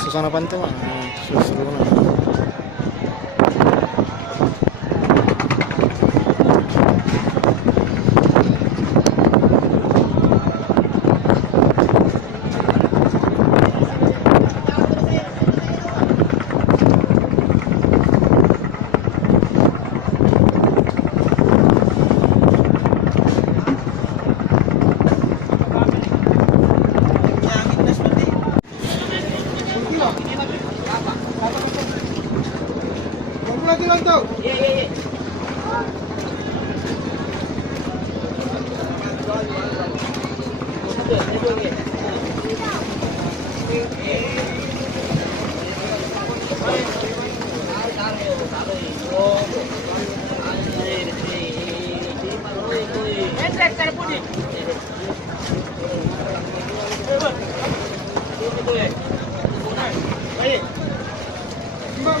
suasana pantai mah seru-seru lah. Lagi tuh. Iya.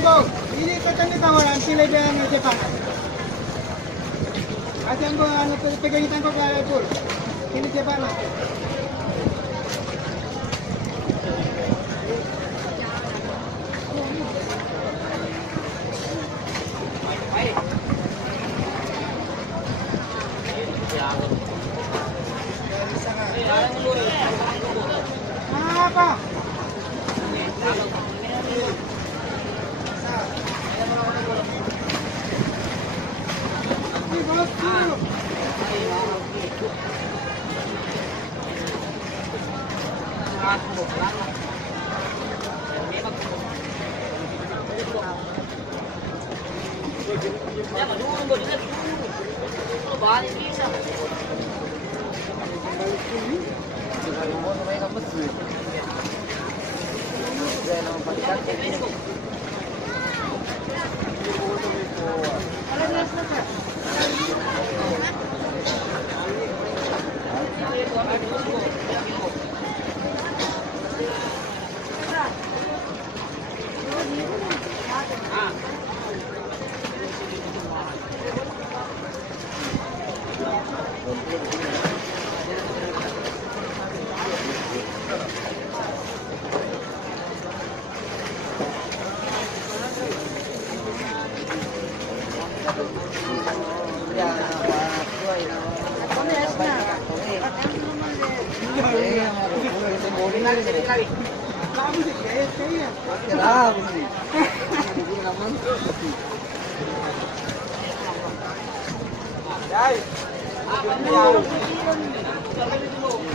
Bang, ini katanya kawaran sila dan Jepang. Asyam ko ano pegangin tangko kaya pul. Ini Jepang. Apa?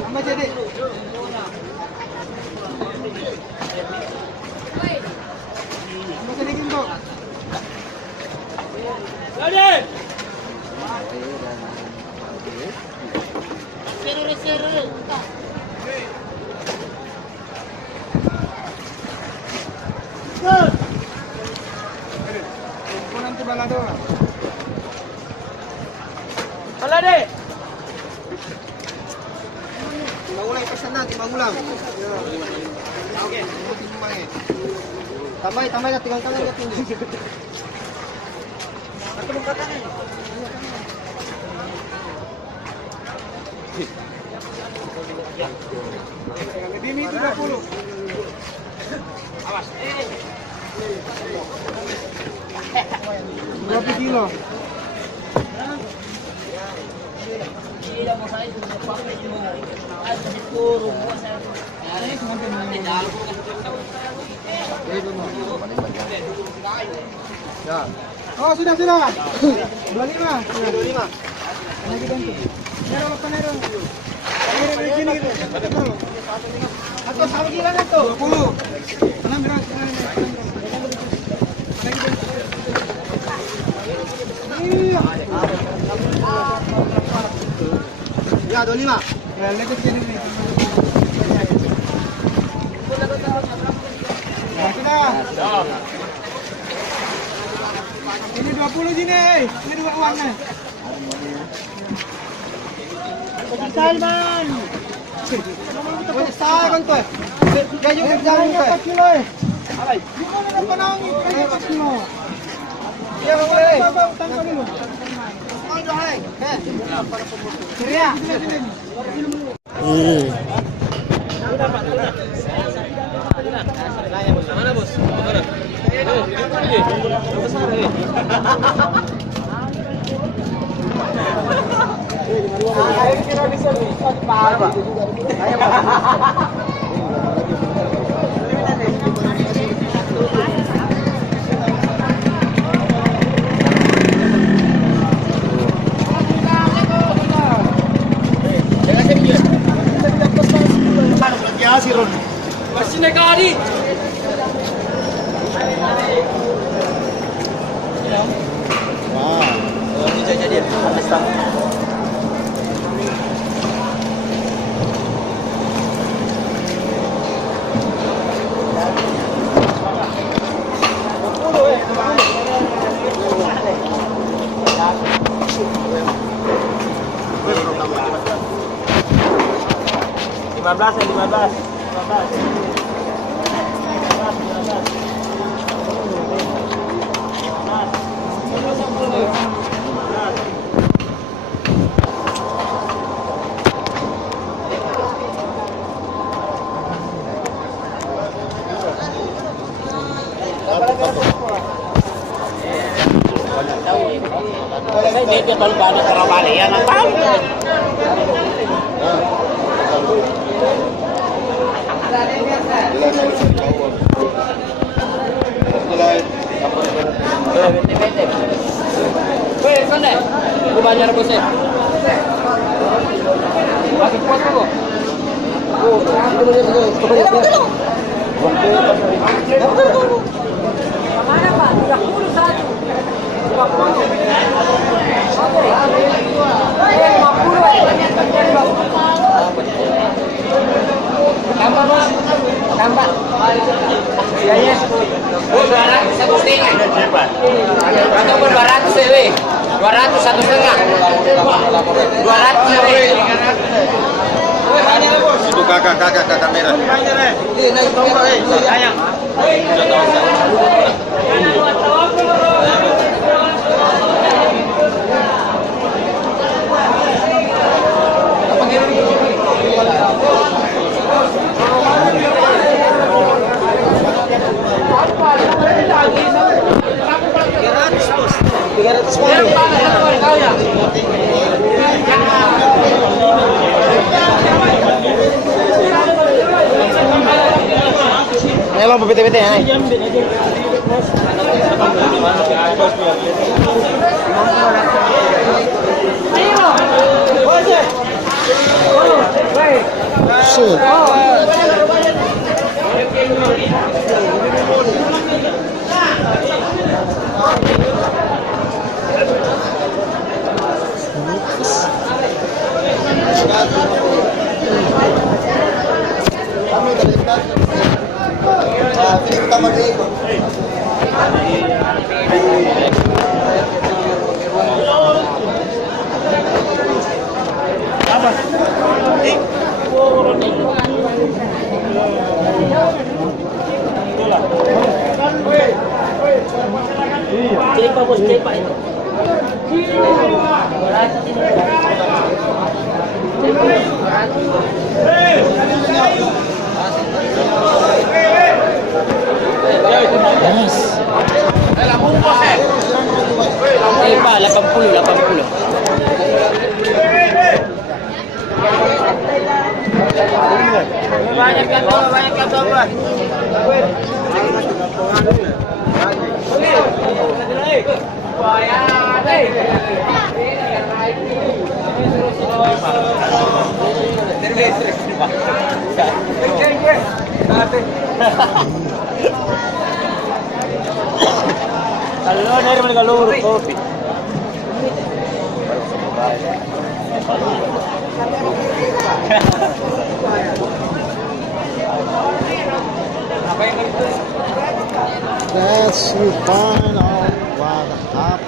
Apa jadi? Apa jadi gimbal? Jadi. Seru. Nanti balado. Balade. Timbang pesan na, timbang ulang. Oke. Tambah ka tinggal tangan ka tinggi. Aku buka tangan. Ini 30. Awas. 20 kilo. Ya. Oh, sudah. 25. Lagi bantu. Nero panero. Ayo sini gitu. Atau sama gila atau 20. Tenang beras. Ya, 25. Ya, lihat sini nih. Ya, sudah. Ini 20 sini, ini 2 uangnya. Salman. Salman tuh. Kayu jalan tuh. 4 kilo. Alay. Gimana nak panahon ni? 4 kilo. Iya, boleh. Tangkap dulu. Surya. Sudah, Pak. Sudah. Dia baru banyak orang balik ya, apa? Weh, sana. Gua banyak rebusnya. Lagi kuat kok. Mana Pak? 31. 50. Tambah Bos. Tambah. Iya ya. 200 satu setengah. Atau 200 weh. 200 satu setengah. 200 weh. Itu kakak kamera. Naik tombol sayang. Ayo lo PT-PT ya. Shit. Cepat Bos, cepat itu. Yes. Pak, 80. Banyak kantong, Bos. Kalau dari mana kalau kopi. Let's find out what happened.